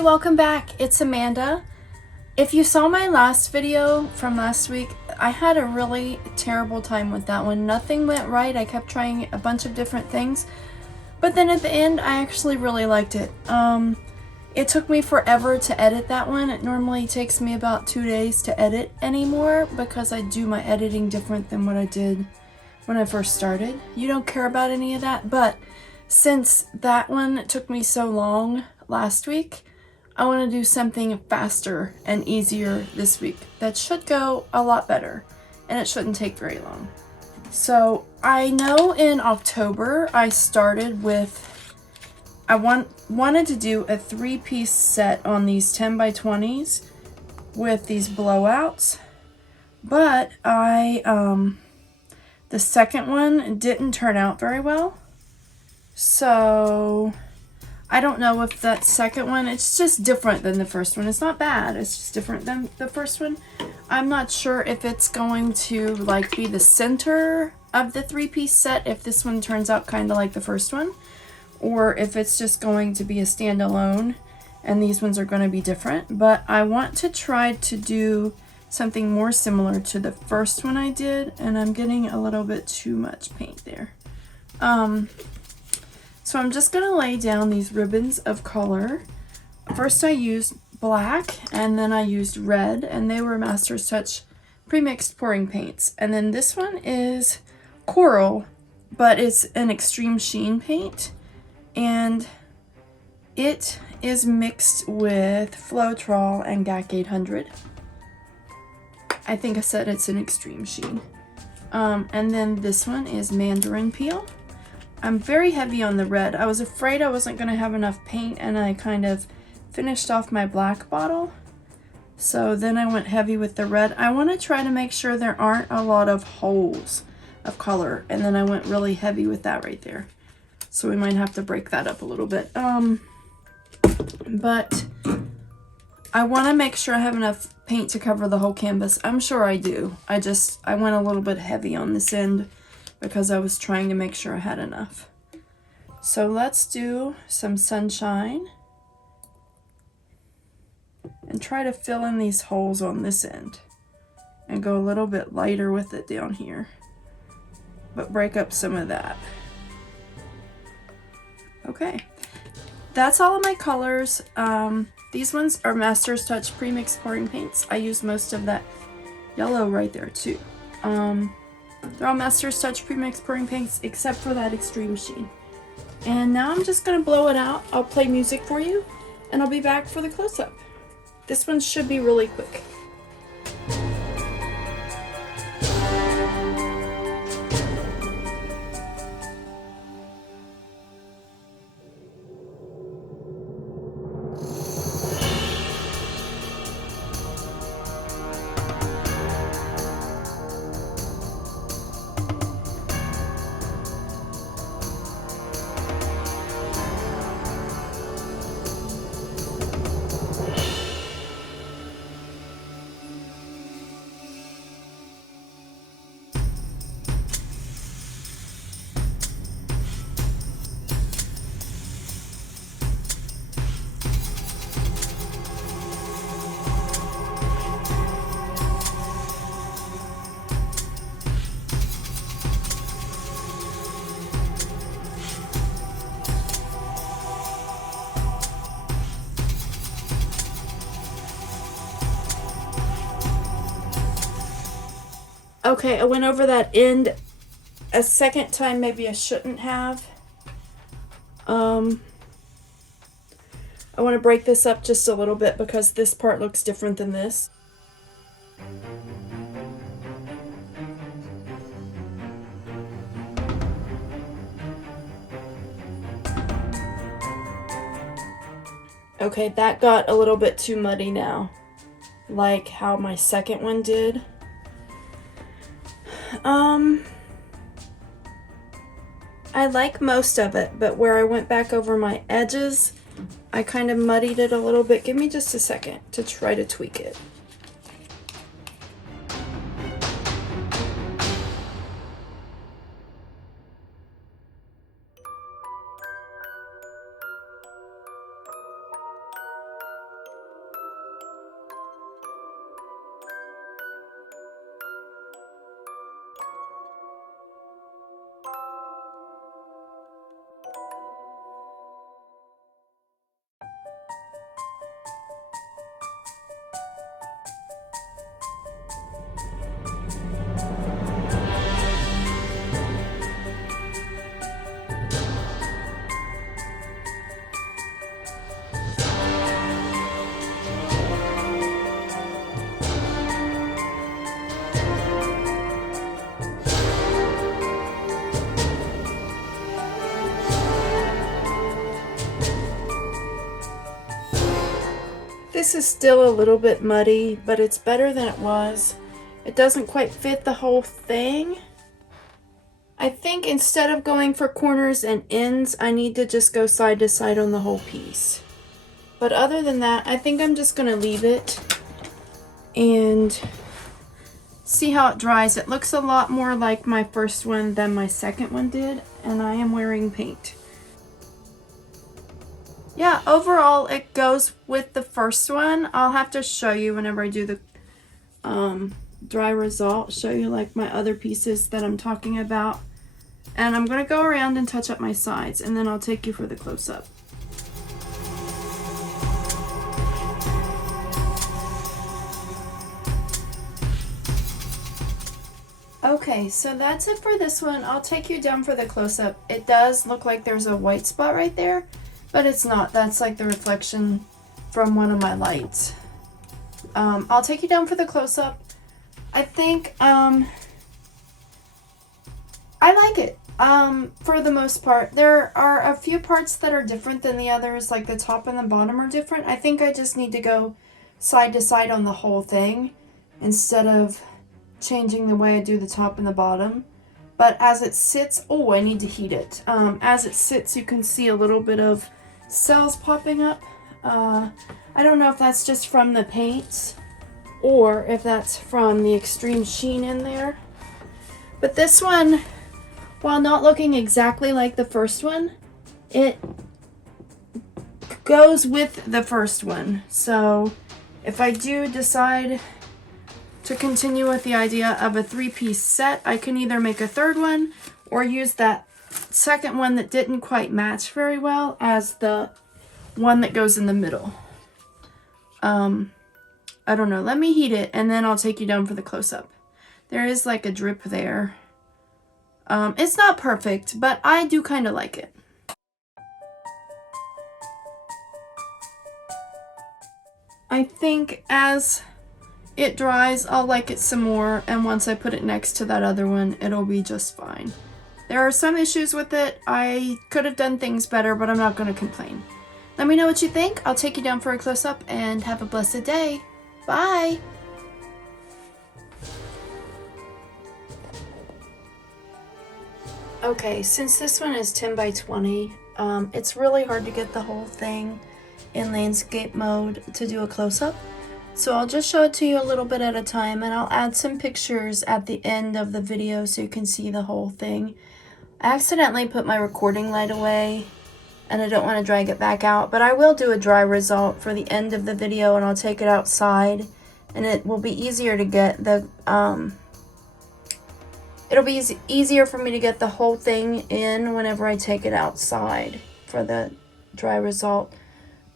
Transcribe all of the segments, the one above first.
Hi, welcome back. It's Amanda. If you saw my last video from last week, I had a really terrible time with that one. Nothing went right. I kept trying a bunch of different things, but then at the end, I actually really liked it. It took me forever to edit that one. It normally takes me about 2 days to edit anymore because I do my editing different than what I did when I first started. You don't care about any of that, but since that one took me so long last week, I want to do something faster and easier this week that should go a lot better, and it shouldn't take very long. So I know in October I started with, I wanted to do a 3-piece set on these 10 by 20s with these blowouts, but the second one didn't turn out very well. So I don't know if that second one, it's just different than the first one. It's not bad, it's just different than the first one. I'm not sure if it's going to like be the center of the 3-piece set if this one turns out kind of like the first one, or if it's just going to be a standalone and these ones are going to be different. But I want to try to do something more similar to the first one I did, and I'm getting a little bit too much paint there. So I'm just going to lay down these ribbons of color. First I used black, and then I used red, and they were Master's Touch Premixed pouring paints. And then this one is coral, but it's an Extreme Sheen paint, and it is mixed with Floetrol and GAC 800. I think I said it's an Extreme Sheen. And then this one is Mandarin Peel. I'm very heavy on the red. I was afraid I wasn't going to have enough paint, and I kind of finished off my black bottle. So then I went heavy with the red. I want to try to make sure there aren't a lot of holes of color, and then I went really heavy with that right there. So we might have to break that up a little bit. But I want to make sure I have enough paint to cover the whole canvas. I'm sure I do. I went a little bit heavy on this end because I was trying to make sure I had enough. So let's do some sunshine and try to fill in these holes on this end and go a little bit lighter with it down here, but break up some of that. Okay, that's all of my colors. These ones are Master's Touch Premixed pouring paints. I used most of that yellow right there too. They're all Master's Touch Premixed pouring paints except for that Extreme Sheen. And now I'm just gonna blow it out. I'll play music for you, and I'll be back for the close-up. This one should be really quick. Okay, I went over that end a second time, maybe I shouldn't have. I want to break this up just a little bit because this part looks different than this. Okay, that got a little bit too muddy now, like how my second one did. I like most of it, but where I went back over my edges, I kind of muddied it a little bit. Give me just a second to try to tweak it. This is still a little bit muddy, but it's better than it was. It doesn't quite fit the whole thing. I think instead of going for corners and ends, I need to just go side to side on the whole piece. But other than that, I think I'm just gonna leave it and see how it dries. It looks a lot more like my first one than my second one did, and I am wearing paint. Yeah, overall it goes with the first one. I'll have to show you whenever I do the dry result, show you like my other pieces that I'm talking about. And I'm going to go around and touch up my sides, and then I'll take you for the close-up. Okay, so that's it for this one. I'll take you down for the close-up. It does look like there's a white spot right there, but it's not. That's like the reflection from one of my lights. I'll take you down for the close-up. I think I like it. For the most part. There are a few parts that are different than the others, like the top and the bottom are different. I think I just need to go side to side on the whole thing instead of changing the way I do the top and the bottom. But as it sits, oh, I need to heat it. As it sits, you can see a little bit of cells popping up. I don't know if that's just from the paints or if that's from the extreme sheen in there. But this one, while not looking exactly like the first one, it goes with the first one. So if I do decide to continue with the idea of a 3-piece set, I can either make a third one or use that second one that didn't quite match very well as the one that goes in the middle. I don't know. Let me heat it and then I'll take you down for the close-up. There is like a drip there. It's not perfect, but I do kind of like it. I think as it dries, I'll like it some more, and once I put it next to that other one, it'll be just fine. There are some issues with it. I could have done things better, but I'm not going to complain. Let me know what you think. I'll take you down for a close-up, and have a blessed day. Bye! Okay, since this one is 10 by 20, it's really hard to get the whole thing in landscape mode to do a close-up. So I'll just show it to you a little bit at a time, and I'll add some pictures at the end of the video so you can see the whole thing. I accidentally put my recording light away, and I don't want to drag it back out, but I will do a dry result for the end of the video, and I'll take it outside, and it will be easier to get the, it'll be easier for me to get the whole thing in whenever I take it outside for the dry result.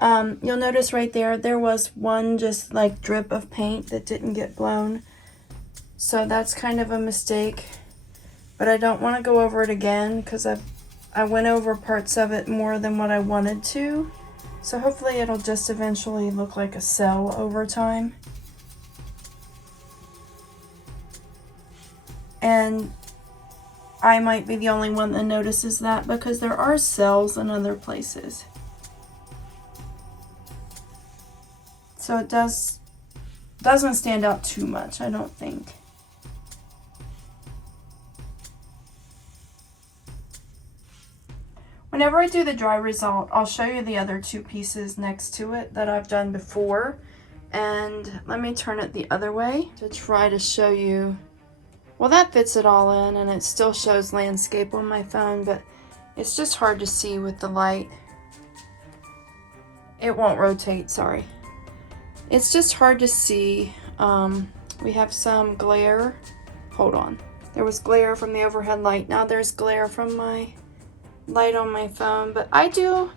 You'll notice right there, there was one just like drip of paint that didn't get blown. So that's kind of a mistake, but I don't want to go over it again because I went over parts of it more than what I wanted to. So hopefully it'll just eventually look like a cell over time. And I might be the only one that notices that because there are cells in other places. So it doesn't stand out too much, I don't think. Whenever I do the dry result, I'll show you the other two pieces next to it that I've done before. And let me turn it the other way to try to show you. Well, that fits it all in, and it still shows landscape on my phone, but it's just hard to see with the light. It won't rotate, sorry. It's just hard to see. We have some glare. Hold on. There was glare from the overhead light. Now there's glare from my light on my phone, but I do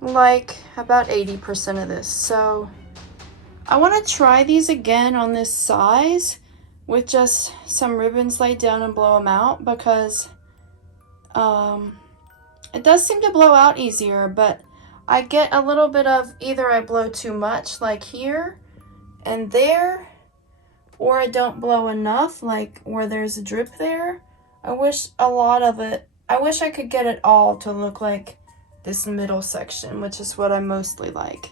like about 80% of this. So I want to try these again on this size with just some ribbons laid down and blow them out because it does seem to blow out easier, but I get a little bit of either I blow too much like here and there, or I don't blow enough like where there's a drip there. I wish I could get it all to look like this middle section, which is what I mostly like.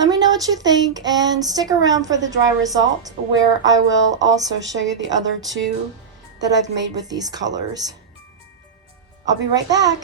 Let me know what you think and stick around for the dry result, where I will also show you the other two that I've made with these colors. I'll be right back.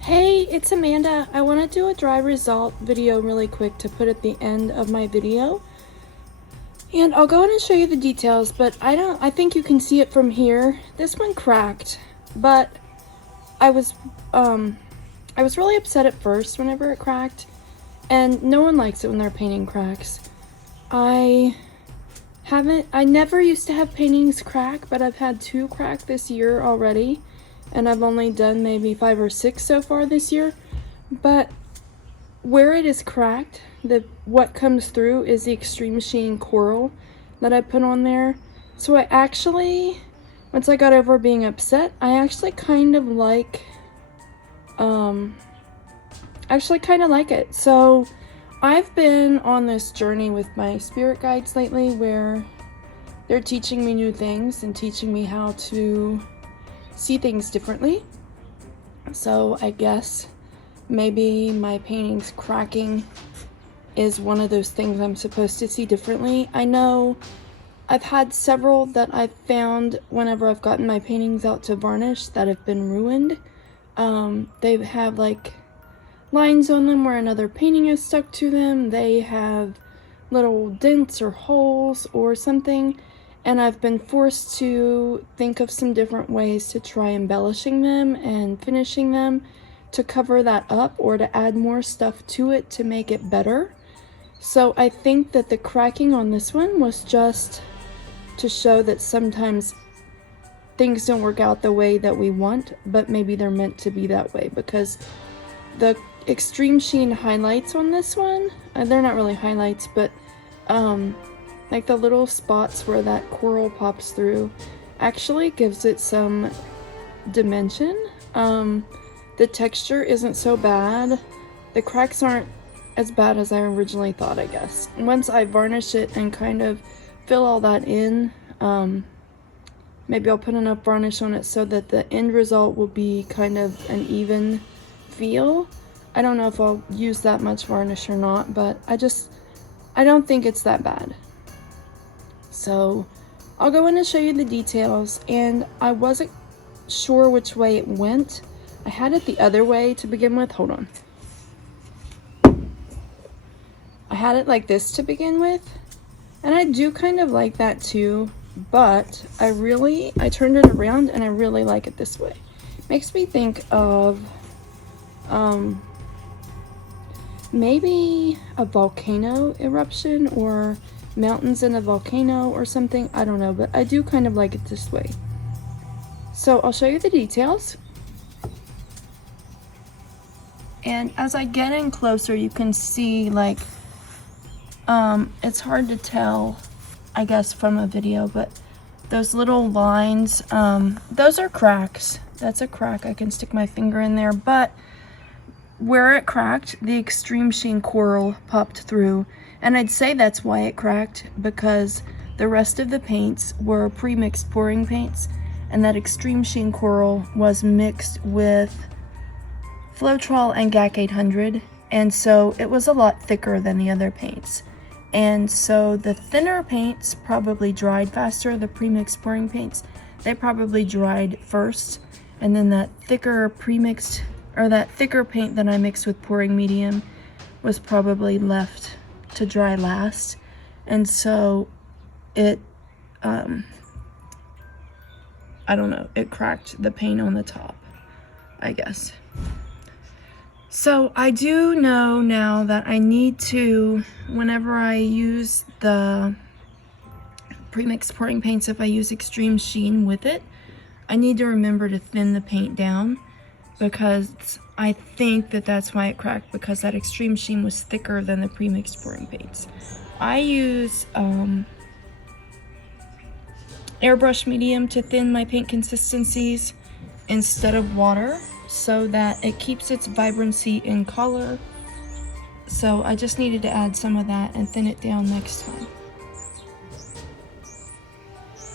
Hey, it's Amanda. I want to do a dry result video really quick to put at the end of my video. And I'll go in and show you the details, but I think you can see it from here. This one cracked, but I was really upset at first whenever it cracked, and no one likes it when their painting cracks. I never used to have paintings crack, but I've had 2 crack this year already. And I've only done maybe 5 or 6 so far this year. But where it is cracked, what comes through is the Extreme Sheen Coral that I put on there. So I actually, once I got over being upset, I actually kind of like it. So I've been on this journey with my spirit guides lately where they're teaching me new things and teaching me how to see things differently. So I guess maybe my paintings cracking is one of those things I'm supposed to see differently. I know I've had several that I've found whenever I've gotten my paintings out to varnish that have been ruined. They have like lines on them where another painting is stuck to them. They have little dents or holes or something. And I've been forced to think of some different ways to try embellishing them and finishing them to cover that up or to add more stuff to it to make it better. So I think that the cracking on this one was just to show that sometimes things don't work out the way that we want, but maybe they're meant to be that way, because the Extreme Sheen highlights on this one, they're not really highlights, but like the little spots where that coral pops through actually gives it some dimension. The texture isn't so bad. The cracks aren't as bad as I originally thought, I guess. Once I varnish it and kind of fill all that in, maybe I'll put enough varnish on it so that the end result will be kind of an even feel. I don't know if I'll use that much varnish or not, but I don't think it's that bad. So I'll go in and show you the details, and I wasn't sure which way it went. I had it the other way to begin with. Hold on. I had it like this to begin with, and I do kind of like that too, but I turned it around and I really like it this way. Makes me think of maybe a volcano eruption or mountains in a volcano or something. I don't know, but I do kind of like it this way. So I'll show you the details. And as I get in closer, you can see like, it's hard to tell, I guess, from a video, but those little lines, those are cracks. That's a crack. I can stick my finger in there, but where it cracked, the Extreme Sheen Coral popped through. And I'd say that's why it cracked, because the rest of the paints were pre-mixed pouring paints, and that Extreme Sheen Coral was mixed with Floetrol and GAC 800, and so it was a lot thicker than the other paints. And so the thinner paints probably dried faster, the pre-mixed pouring paints, they probably dried first, and then that thicker pre-mixed, or that thicker paint that I mixed with pouring medium was probably left to dry last, and so it I don't know, it cracked the paint on the top, I guess. So I do know now that I need to, whenever I use the Premixed pouring paints, if I use Extreme Sheen with it, I need to remember to thin the paint down, because I think that that's why it cracked, because that Extreme Sheen was thicker than the Premixed pouring paints. I use airbrush medium to thin my paint consistencies instead of water, so that it keeps its vibrancy in color. So I just needed to add some of that and thin it down next time.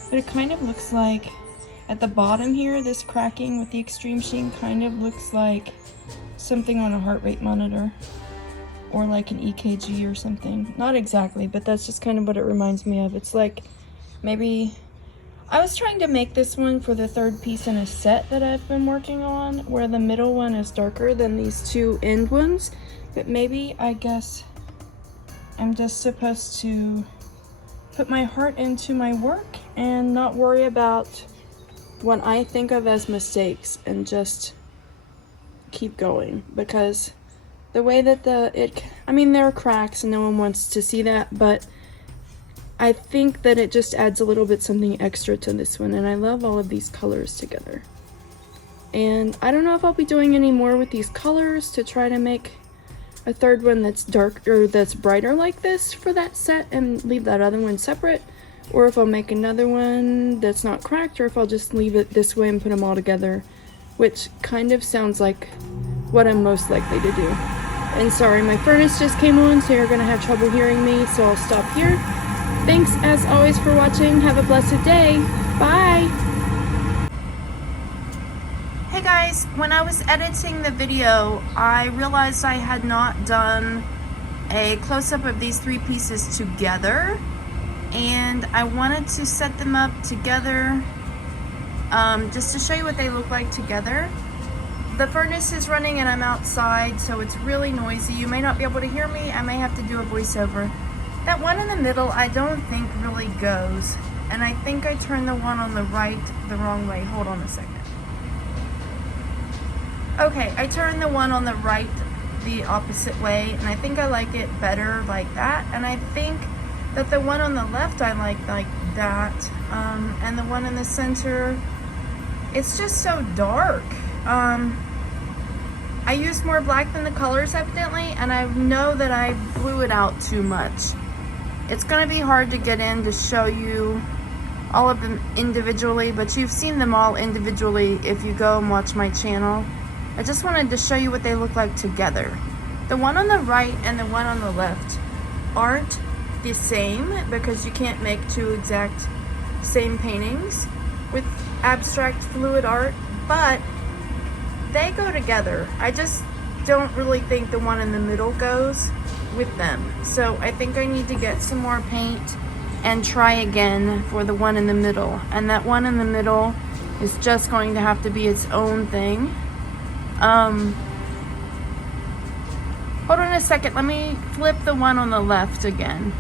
But it kind of looks like at the bottom here, this cracking with the Extreme Sheen kind of looks like something on a heart rate monitor or like an EKG or something. Not exactly, but that's just kind of what it reminds me of. It's like maybe I was trying to make this one for the third piece in a set that I've been working on, where the middle one is darker than these two end ones, but maybe I guess I'm just supposed to put my heart into my work and not worry about what I think of as mistakes and just keep going, because the way that I mean, there are cracks and no one wants to see that, but I think that it just adds a little bit something extra to this one, and I love all of these colors together. And I don't know if I'll be doing any more with these colors to try to make a third one that's dark or that's brighter like this for that set and leave that other one separate, or if I'll make another one that's not cracked, or if I'll just leave it this way and put them all together, which kind of sounds like what I'm most likely to do. And sorry, my furnace just came on, so you're gonna have trouble hearing me, so I'll stop here. Thanks as always for watching. Have a blessed day. Bye. Hey guys, when I was editing the video, I realized I had not done a close-up of these three pieces together, and I wanted to set them up together just to show you what they look like together. The furnace is running and I'm outside, so it's really noisy. You may not be able to hear me. I may have to do a voiceover. That one in the middle I don't think really goes, and I think I turned the one on the right the wrong way. Hold on a second. Okay, I turned the one on the right the opposite way, and I think I like it better like that, and I think that the one on the left I like that, and the one in the center, it's just so dark. I used more black than the colors evidently, and I know that I blew it out too much. It's going to be hard to get in to show you all of them individually, but you've seen them all individually if you go and watch my channel. I just wanted to show you what they look like together. The one on the right and the one on the left aren't the same, because you can't make two exact same paintings with abstract fluid art, but they go together. I just don't really think the one in the middle goes with them. So I think I need to get some more paint and try again for the one in the middle. And that one in the middle is just going to have to be its own thing. Hold on a second. Let me flip the one on the left again.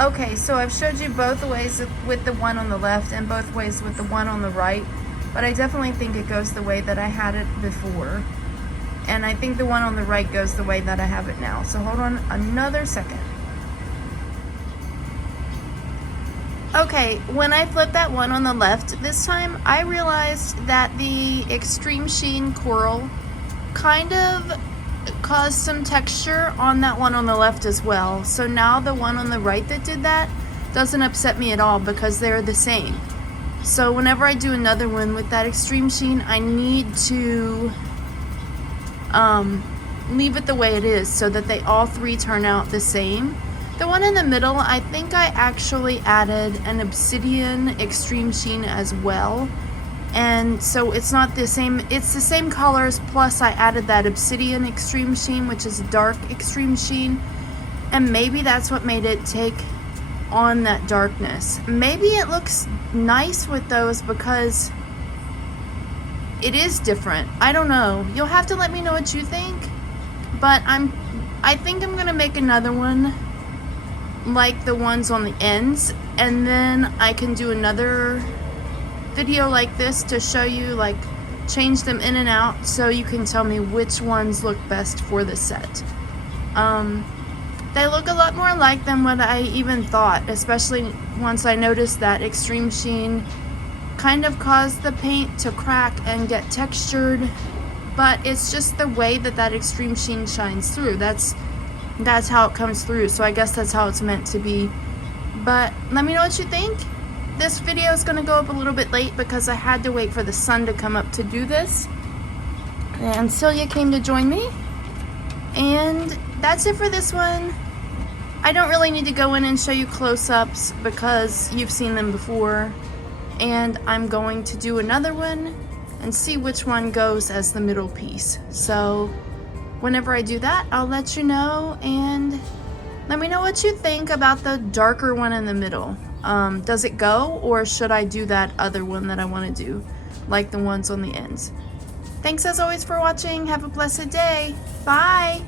Okay, so I've showed you both ways with the one on the left and both ways with the one on the right, but I definitely think it goes the way that I had it before. And I think the one on the right goes the way that I have it now. So hold on another second. Okay, when I flipped that one on the left this time, I realized that the Extreme Sheen Coral kind of caused some texture on that one on the left as well. So now the one on the right that did that doesn't upset me at all, because they're the same. So whenever I do another one with that Extreme Sheen, I need to leave it the way it is so that they all three turn out the same. The one in the middle, I think I actually added an obsidian Extreme Sheen as well, and so it's not the same, it's the same colors, plus I added that obsidian Extreme Sheen, which is a dark Extreme Sheen, and maybe that's what made it take on that darkness. Maybe it looks nice with those because it is different. I don't know. You'll have to let me know what you think. But I think I'm gonna make another one like the ones on the ends, and then I can do another video like this to show you, like, change them in and out so you can tell me which ones look best for the set. They look a lot more alike than what I even thought, especially once I noticed that Extreme Sheen kind of caused the paint to crack and get textured, but it's just the way that Extreme Sheen shines through. That's how it comes through, so I guess that's how it's meant to be. But let me know what you think. This video is going to go up a little bit late because I had to wait for the sun to come up to do this, and Celia came to join me, and that's it for this one. I don't really need to go in and show you close-ups because you've seen them before, and I'm going to do another one and see which one goes as the middle piece. So whenever I do that, I'll let you know, and let me know what you think about the darker one in the middle. Does it go, or should I do that other one that I want to do, like the ones on the ends? Thanks as always for watching. Have a blessed day. Bye!